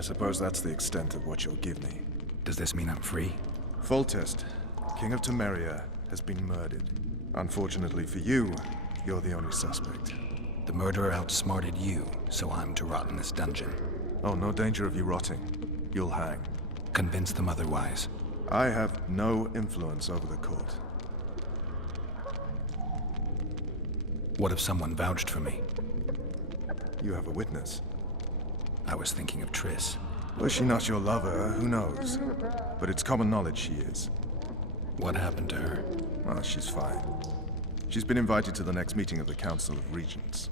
I suppose that's the extent of what you'll give me. Does this mean I'm free? Foltest, King of Temeria, has been murdered. Unfortunately for you, you're the only suspect. The murderer outsmarted you, so I'm to rot in this dungeon. Oh, no danger of you rotting. You'll hang. Convince them otherwise. I have no influence over the court. What if someone vouched for me? You have a witness. I was thinking of Triss. Was she not your lover? Who knows? But it's common knowledge she is. What happened to her? Oh, she's fine. She's been invited to the next meeting of the Council of Regents.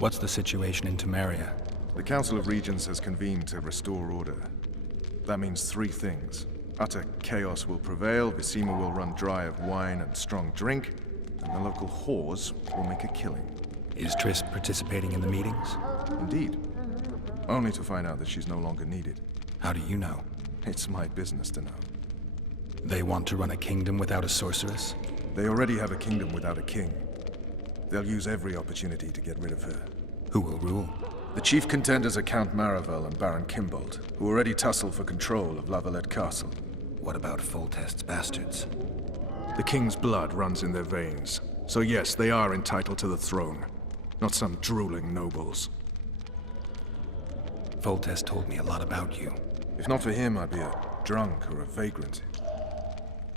What's the situation in Temeria? The Council of Regents has convened to restore order. That means three things. Utter chaos will prevail, Visima will run dry of wine and strong drink, and the local whores will make a killing. Is Triss participating in the meetings? Indeed. Only to find out that she's no longer needed. How do you know? It's my business to know. They want to run a kingdom without a sorceress? They already have a kingdom without a king. They'll use every opportunity to get rid of her. Who will rule? The chief contenders are Count Maravel and Baron Kimbold, who already tussle for control of La Valette Castle. What about Foltest's bastards? The king's blood runs in their veins, so yes, they are entitled to the throne. Not some drooling nobles. Foltest told me a lot about you. If not for him, I'd be a drunk or a vagrant.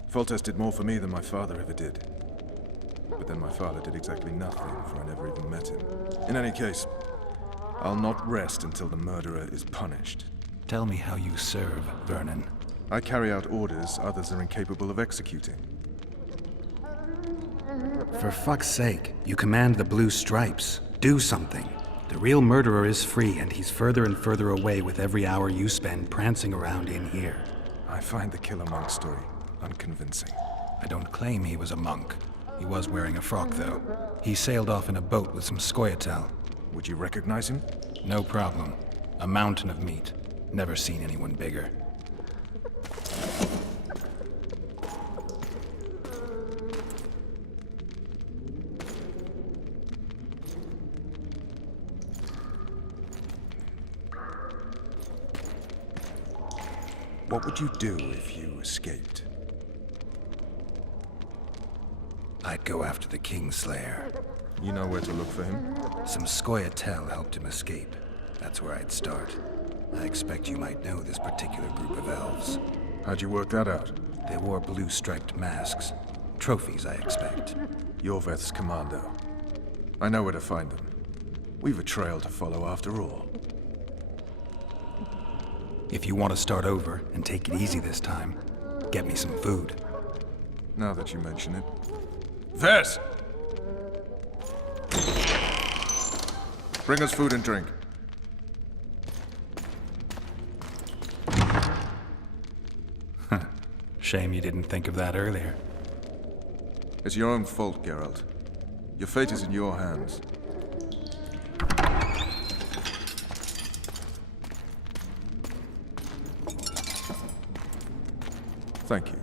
Foltest did more for me than my father ever did. But then my father did exactly nothing, for I never even met him. In any case, I'll not rest until the murderer is punished. Tell me how you serve, Vernon. I carry out orders others are incapable of executing. For fuck's sake, you command the Blue Stripes. Do something. The real murderer is free, and he's further and further away with every hour you spend prancing around in here. I find the Killer Monk story unconvincing. I don't claim he was a monk. He was wearing a frock, though. He sailed off in a boat with some Scoia'tael. Would you recognize him? No problem. A mountain of meat. Never seen anyone bigger. What would you do if you escaped? I'd go after the Kingslayer. You know where to look for him? Some Scoia'tael helped him escape. That's where I'd start. I expect you might know this particular group of elves. How'd you work that out? They wore blue-striped masks. Trophies, I expect. Yorveth's commando. I know where to find them. We've a trail to follow after all. If you want to start over and take it easy this time, get me some food. Now that you mention it. Vess! Bring us food and drink. Shame you didn't think of that earlier. It's your own fault, Geralt. Your fate is in your hands. Thank you.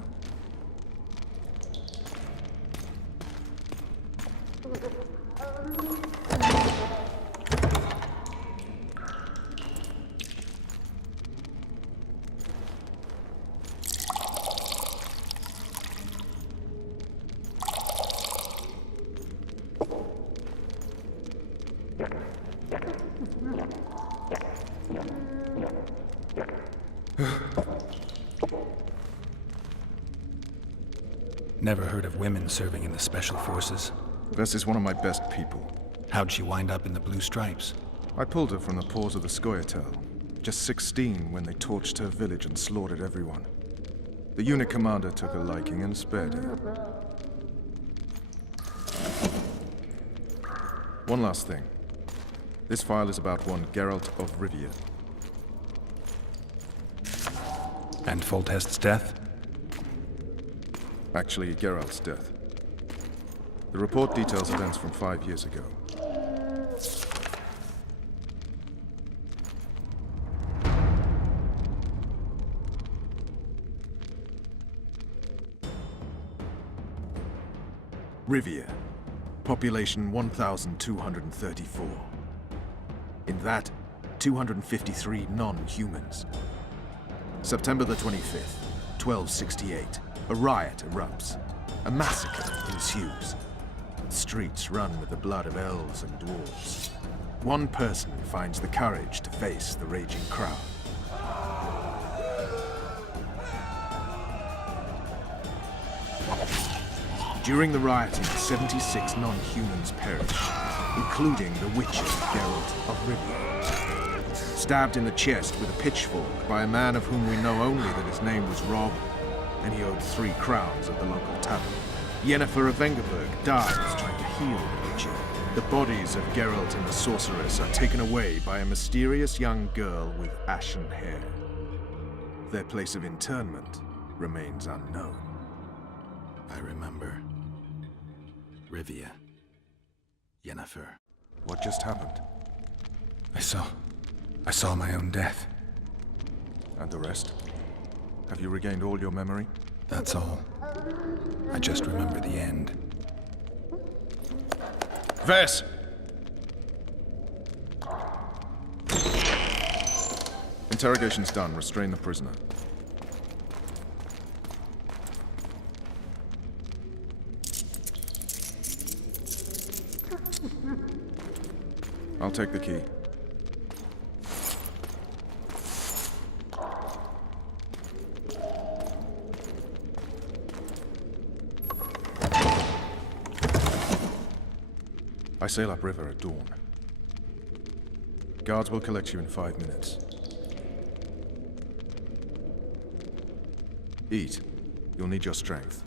Never heard of women serving in the Special Forces. Vess is one of my best people. How'd she wind up in the Blue Stripes? I pulled her from the paws of the Scoia'tael. Just 16 when they torched her village and slaughtered everyone. The unit commander took a liking and spared her. One last thing. This file is about one Geralt of Rivia. And Foltest's death? Actually, Geralt's death. The report details events from 5 years ago. Rivia. Population 1,234. In that, 253 non-humans. September the 25th, 1268. A riot erupts. A massacre ensues. The streets run with the blood of elves and dwarves. One person finds the courage to face the raging crowd. During the rioting, 76 non-humans perished, including the witcher Geralt of Rivia. Stabbed in the chest with a pitchfork by a man of whom we know only that his name was Rob, and he owed 3 crowns at the local tavern. Yennefer of Vengerberg dies trying to heal the witcher. The bodies of Geralt and the sorceress are taken away by a mysterious young girl with ashen hair. Their place of interment remains unknown. I remember. Rivia. Yennefer. What just happened? I saw my own death. And the rest? Have you regained all your memory? That's all. I just remember the end. Vess! Interrogation's done. Restrain the prisoner. I'll take the key. I sail upriver at dawn. Guards will collect you in 5 minutes. Eat. You'll need your strength.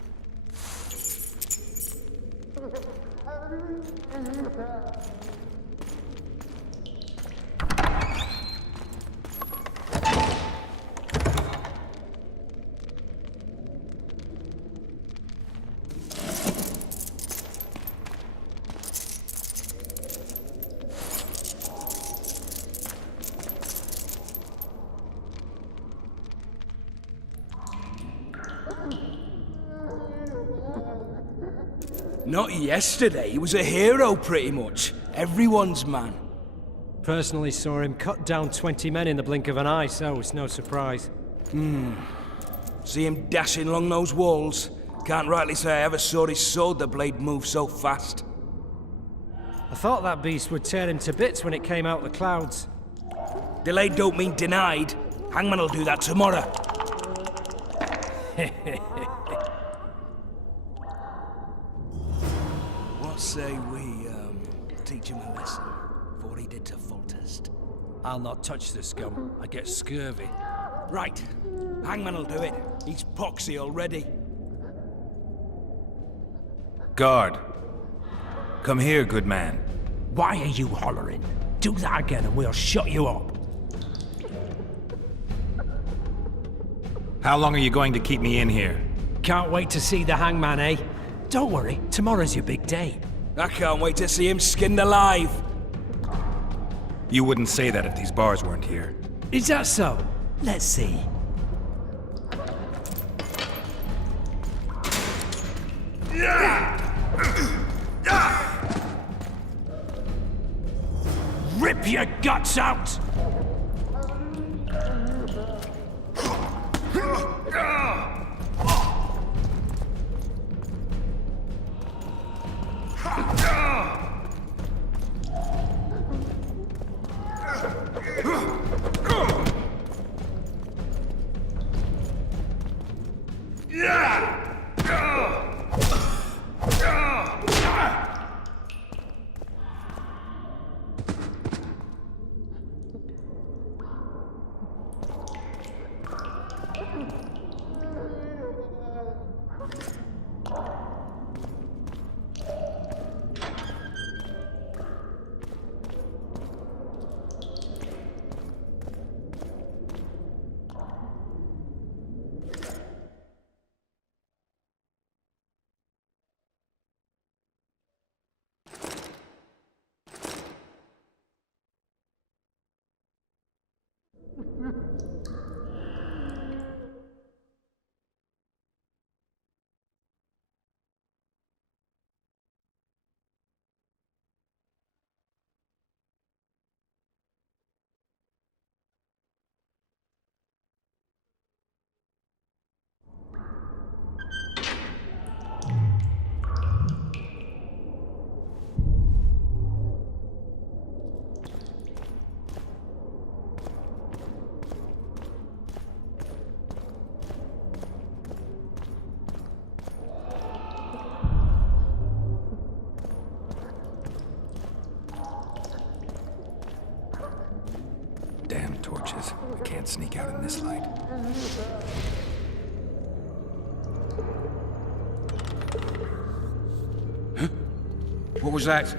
Not yesterday. He was a hero, pretty much. Everyone's man. Personally saw him cut down 20 men in the blink of an eye, so it's no surprise. See him dashing along those walls? Can't rightly say I ever saw his sword the blade move so fast. I thought that beast would tear him to bits when it came out the clouds. Delayed don't mean denied. Hangman will do that tomorrow. What say we, teach him a lesson, for what he did to Foltest? I'll not touch the scum. I get scurvy. Right. Hangman will do it. He's poxy already. Guard. Come here, good man. Why are you hollering? Do that again and we'll shut you up. How long are you going to keep me in here? Can't wait to see the hangman, eh? Don't worry, tomorrow's your big day. I can't wait to see him skinned alive. You wouldn't say that if these bars weren't here. Is that so? Let's see. Rip your guts out! can't sneak out in this light. What was that?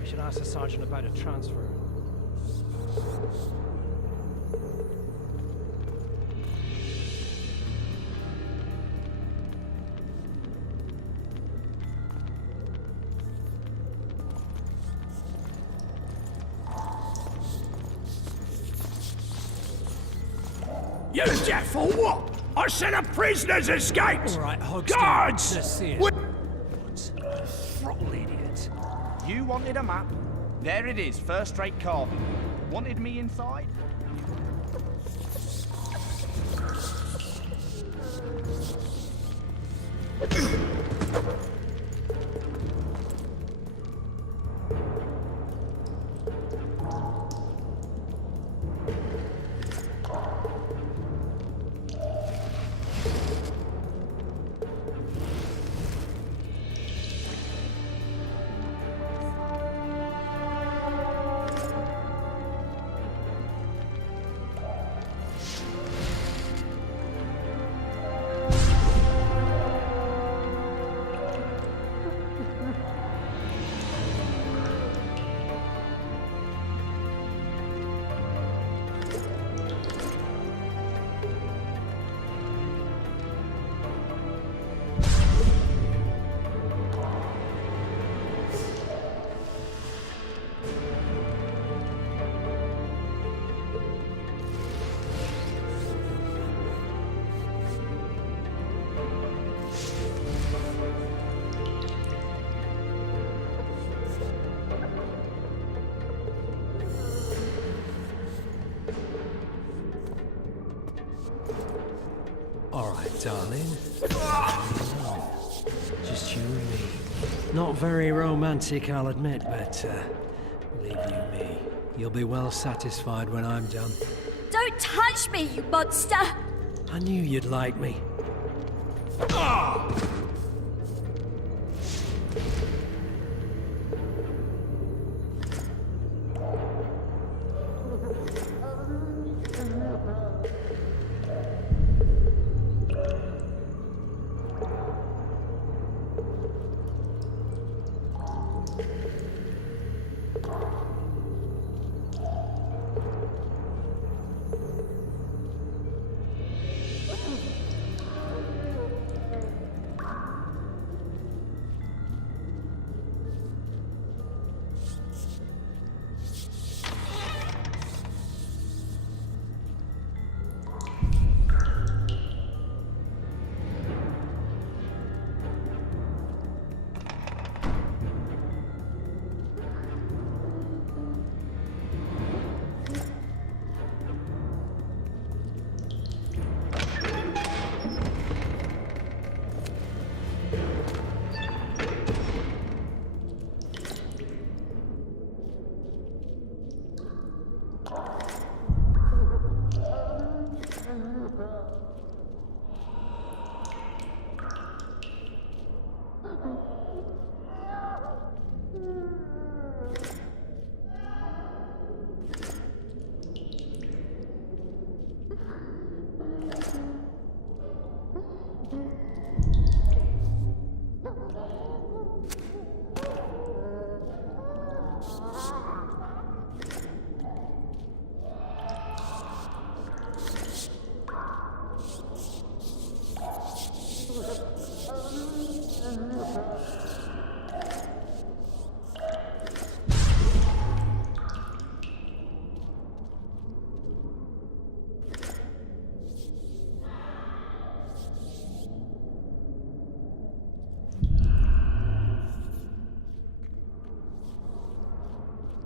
We should ask the sergeant about a transfer. You deaf or what? I said a prisoner's escaped! All right, Hogston. Guards! Let's see it. What? Throttle idiot. You wanted a map? There it is, first-rate carving. Wanted me inside? All right, darling. Just you and me. Not very romantic, I'll admit, but believe you me, you'll be well satisfied when I'm done. Don't touch me, you monster! I knew you'd like me.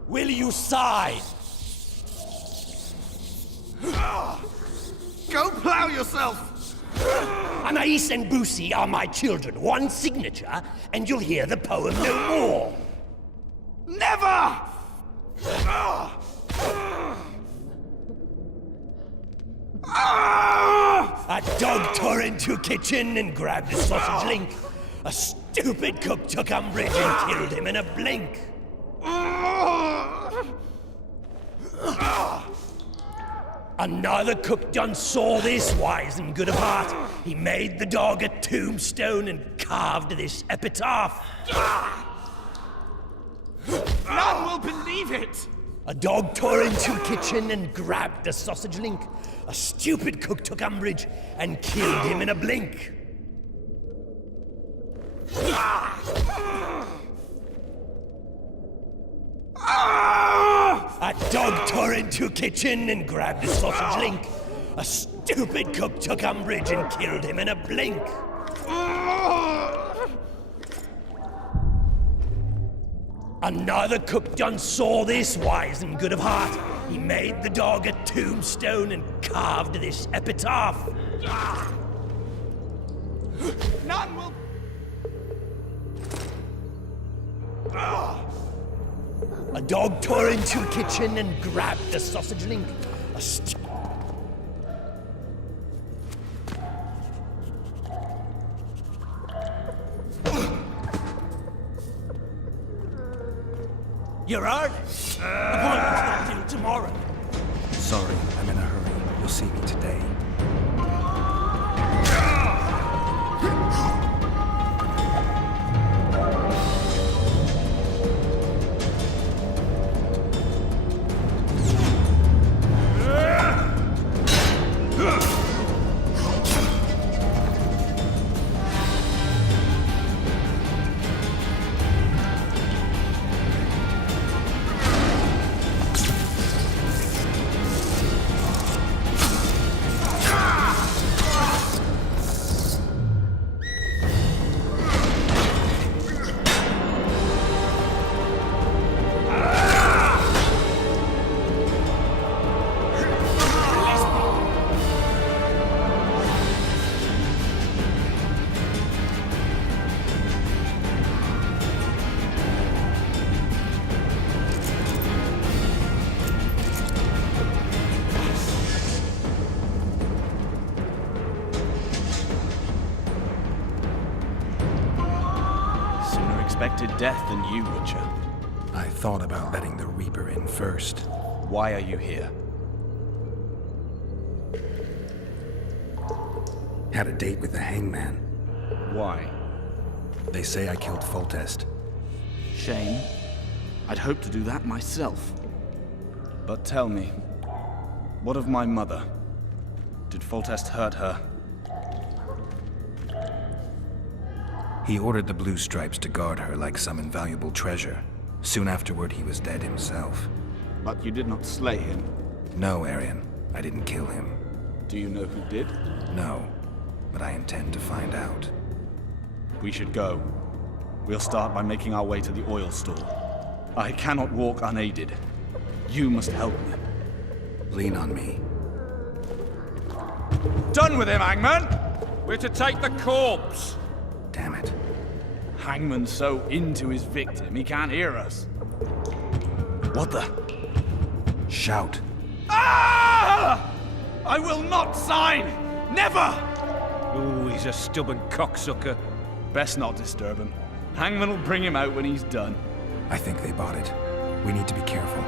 Will you sign? Go plow yourself! Anais and Boosie are my children. One signature, and you'll hear the poem no more. Never! A dog tore into a kitchen and grabbed the sausage link. A stupid cook took umbrage and killed him in a blink. Another cook done saw this, wise and good of heart. He made the dog a tombstone and carved this epitaph. None will believe it! A dog tore into a kitchen and grabbed the sausage link. A stupid cook took umbrage and killed him in a blink. A dog tore into a kitchen and grabbed the sausage link. A stupid cook took umbrage and killed him in a blink. Another cook done saw this, wise and good of heart. He made the dog a tombstone and carved this epitaph. None will... A dog tore into a kitchen and grabbed the sausage link. You're early. Appointment's not till tomorrow. Sorry, I'm in a hurry. You'll see me today. Expected death than you, Witcher. I thought about letting the Reaper in first. Why are you here? Had a date with the hangman. Why? They say I killed Foltest. Shame. I'd hoped to do that myself. But tell me, what of my mother? Did Foltest hurt her? He ordered the Blue Stripes to guard her like some invaluable treasure. Soon afterward, he was dead himself. But you did not slay him. No, Arian. I didn't kill him. Do you know who did? No, but I intend to find out. We should go. We'll start by making our way to the oil store. I cannot walk unaided. You must help me. Lean on me. Done with him, Hangman! We're to take the corpse! Damn it. Hangman's so into his victim, he can't hear us. What the? Shout. Ah! I will not sign! Never! Ooh, he's a stubborn cocksucker. Best not disturb him. Hangman will bring him out when he's done. I think they bought it. We need to be careful.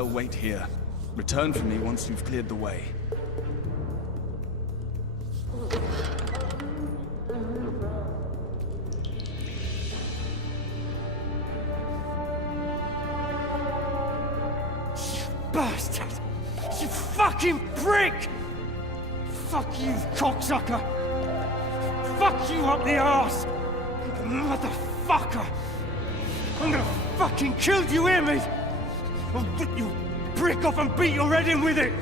I'll wait here. Return for me once you've cleared the way. Bastard! You fucking prick! Fuck you, cocksucker! Fuck you up the arse! Motherfucker! I'm gonna fucking kill you, hear me? I'll rip your brick off and beat your head in with it!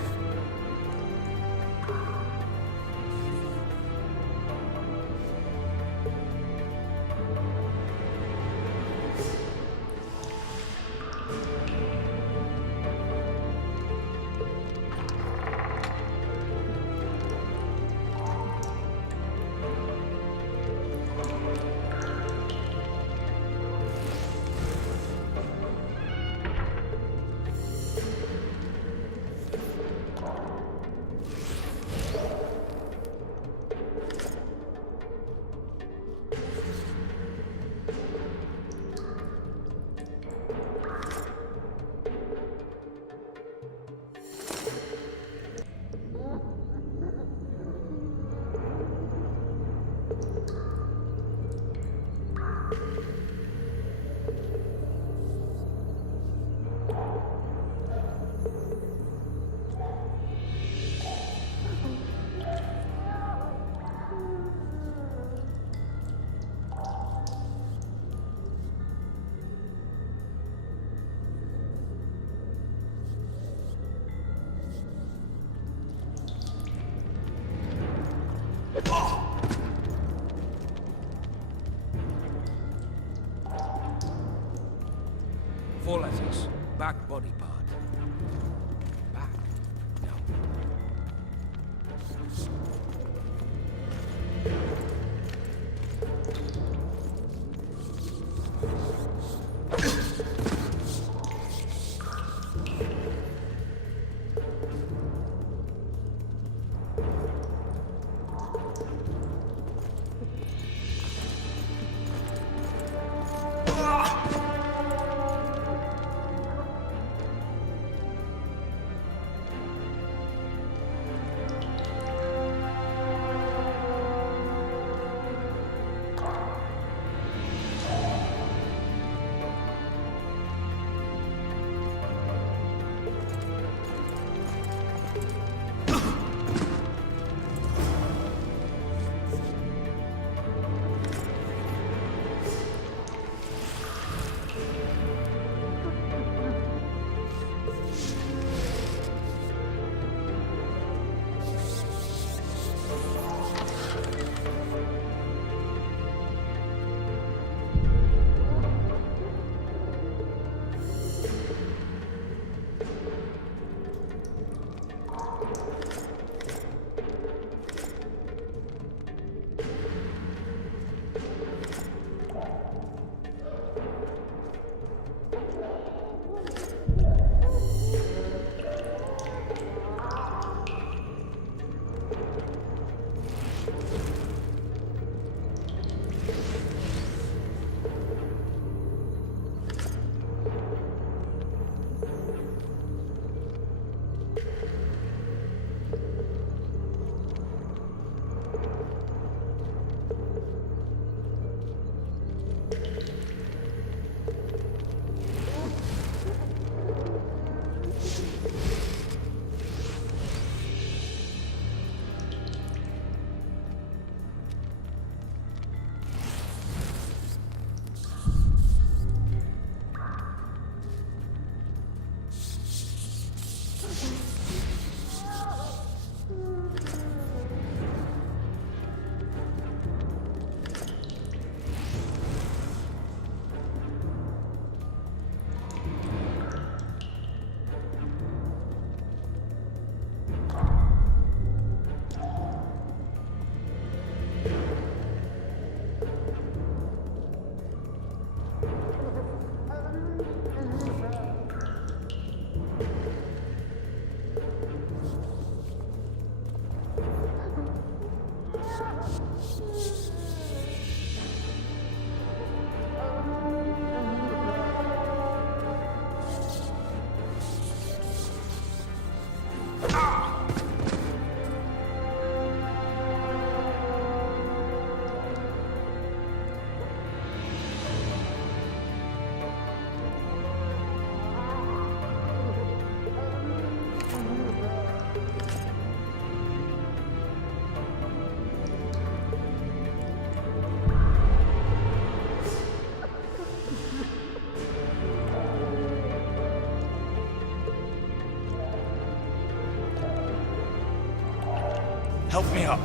Four letters. Back body part. Back. No. Help me up.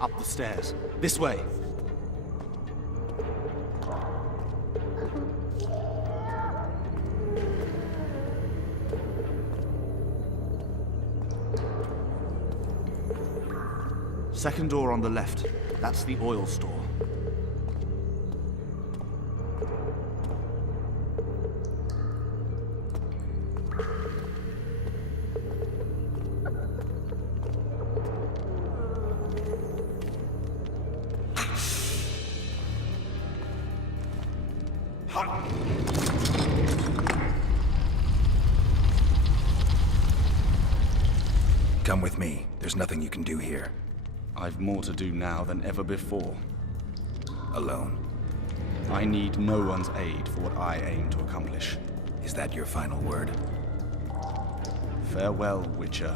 Up the stairs. This way. Second door on the left. That's the oil store. Come with me. There's nothing you can do here. I've more to do now than ever before. Alone. I need no one's aid for what I aim to accomplish. Is that your final word? Farewell, Witcher.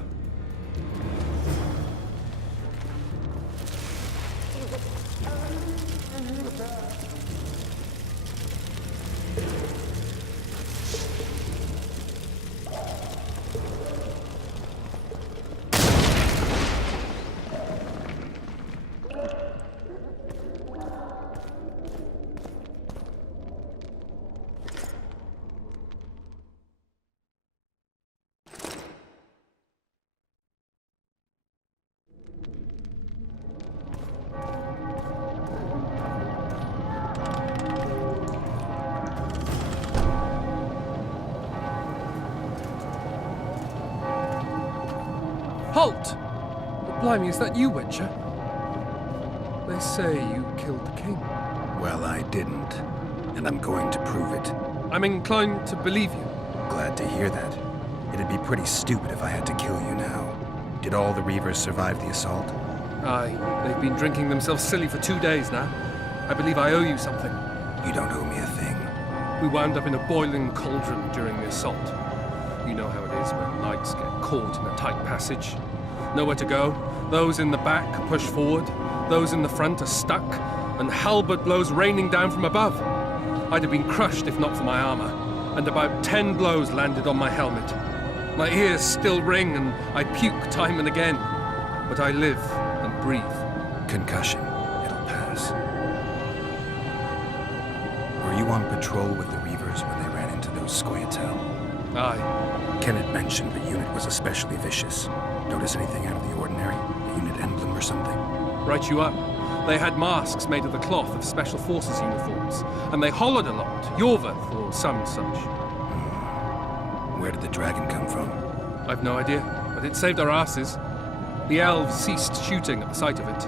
Halt! Blimey, is that you, Witcher? They say you killed the king. Well, I didn't. And I'm going to prove it. I'm inclined to believe you. Glad to hear that. It'd be pretty stupid if I had to kill you now. Did all the Reavers survive the assault? Aye, they've been drinking themselves silly for 2 days now. I believe I owe you something. You don't owe me a thing. We wound up in a boiling cauldron during the assault. You know how it is when knights get caught in a tight passage. Nowhere to go. Those in the back push forward. Those in the front are stuck. And halberd blows raining down from above. I'd have been crushed if not for my armor. And about 10 blows landed on my helmet. My ears still ring and I puke time and again. But I live and breathe. Concussion. It'll pass. Were you on patrol with the Reavers when they ran into those Scoia'tael? Aye. Kenneth mentioned the unit was especially vicious. Notice anything out of the ordinary? A unit emblem or something? Right you up. They had masks made of the cloth of Special Forces uniforms, and they hollered a lot, Yorveth or some such. Where did the dragon come from? I've no idea, but it saved our asses. The elves ceased shooting at the sight of it.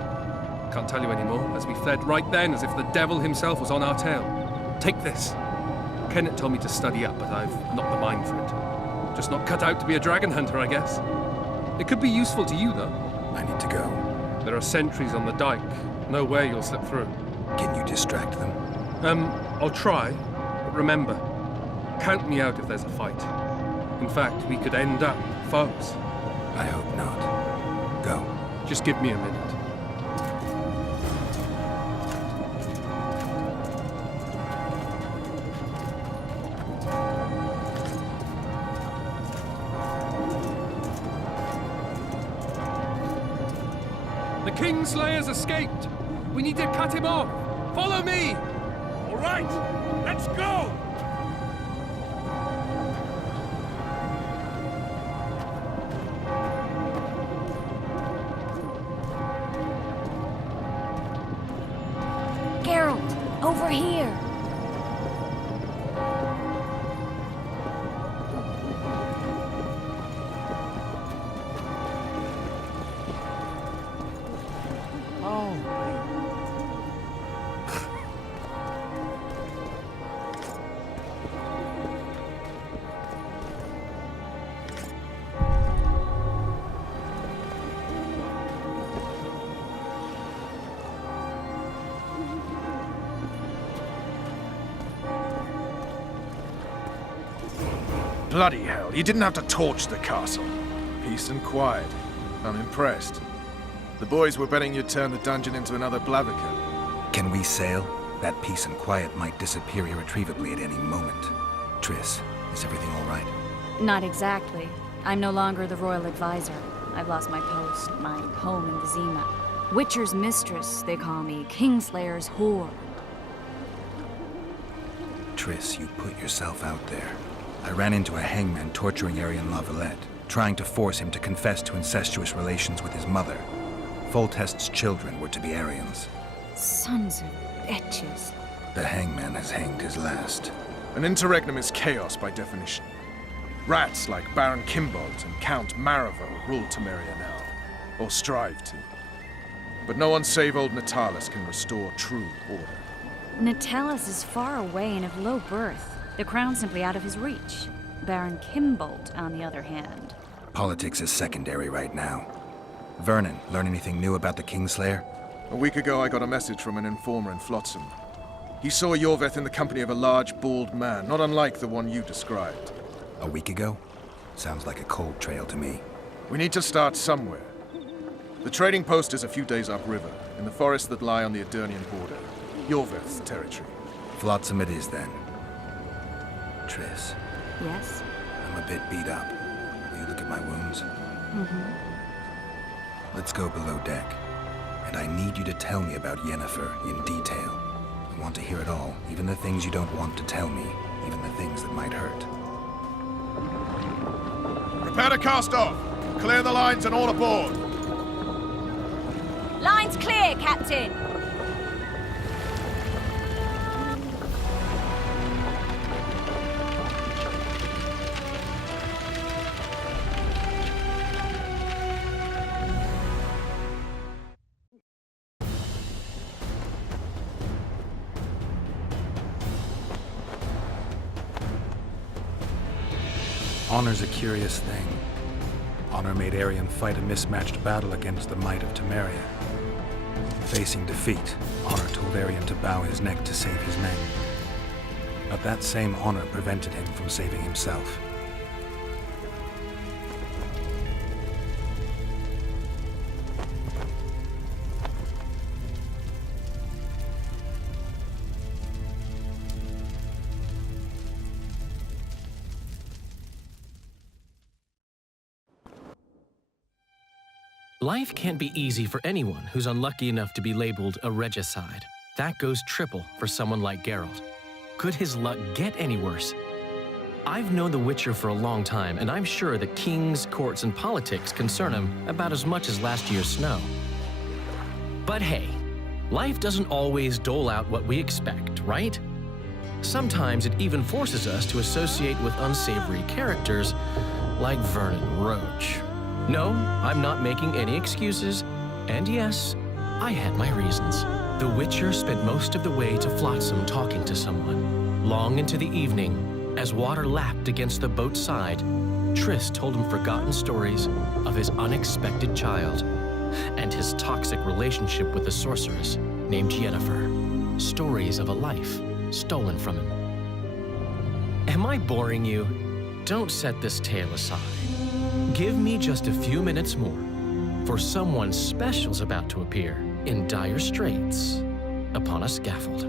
Can't tell you anymore, as we fled right then as if the devil himself was on our tail. Take this. Kenneth told me to study up, but I've not the mind for it. Just not cut out to be a dragon hunter, I guess. It could be useful to you, though. I need to go. There are sentries on the dike. No way you'll slip through. Can you distract them? I'll try. But remember, count me out if there's a fight. In fact, we could end up foes. I hope not. Go. Just give me a minute. The Kingslayer's escaped. We need to cut him off. Follow me! All right, let's go! Geralt, over here. Bloody hell, you didn't have to torch the castle. Peace and quiet. I'm impressed. The boys were betting you'd turn the dungeon into another Blaviken. Can we sail? That peace and quiet might disappear irretrievably at any moment. Triss, is everything all right? Not exactly. I'm no longer the royal advisor. I've lost my post, my home in Vizima. Witcher's mistress, they call me. Kingslayer's whore. Triss, you put yourself out there. I ran into a hangman torturing Arian La Valette, trying to force him to confess to incestuous relations with his mother. Foltest's children were to be Arians. Sons of bitches. The hangman has hanged his last. An interregnum is chaos by definition. Rats like Baron Kimbold and Count Mariveau rule Temeria now, or strive to. But no one save old Natalis can restore true order. Natalis is far away and of low birth. The crown's simply out of his reach. Baron Kimbold, on the other hand. Politics is secondary right now. Vernon, learn anything new about the Kingslayer? A week ago I got a message from an informer in Flotsam. He saw Yorveth in the company of a large, bald man, not unlike the one you described. A week ago? Sounds like a cold trail to me. We need to start somewhere. The trading post is a few days upriver, in the forests that lie on the Adernian border. Yorveth's territory. Flotsam it is, then. Triss, Yes? I'm a bit beat up. Will you look at my wounds? Let's go below deck. And I need you to tell me about Yennefer in detail. I want to hear it all, even the things you don't want to tell me, even the things that might hurt. Prepare to cast off! Clear the lines and all aboard! Line's clear, Captain! Honor's a curious thing. Honor made Arian fight a mismatched battle against the might of Temeria. Facing defeat, Honor told Arian to bow his neck to save his men. But that same honor prevented him from saving himself. Life can't be easy for anyone who's unlucky enough to be labeled a regicide. That goes triple for someone like Geralt. Could his luck get any worse? I've known the Witcher for a long time, and I'm sure that kings, courts, and politics concern him about as much as last year's snow. But hey, life doesn't always dole out what we expect, right? Sometimes it even forces us to associate with unsavory characters like Vernon Roche. No, I'm not making any excuses, and yes, I had my reasons. The Witcher spent most of the way to Flotsam talking to someone. Long into the evening, as water lapped against the boat's side, Triss told him forgotten stories of his unexpected child and his toxic relationship with a sorceress named Yennefer. Stories of a life stolen from him. Am I boring you? Don't set this tale aside. Give me just a few minutes more, for someone special's about to appear in dire straits upon a scaffold.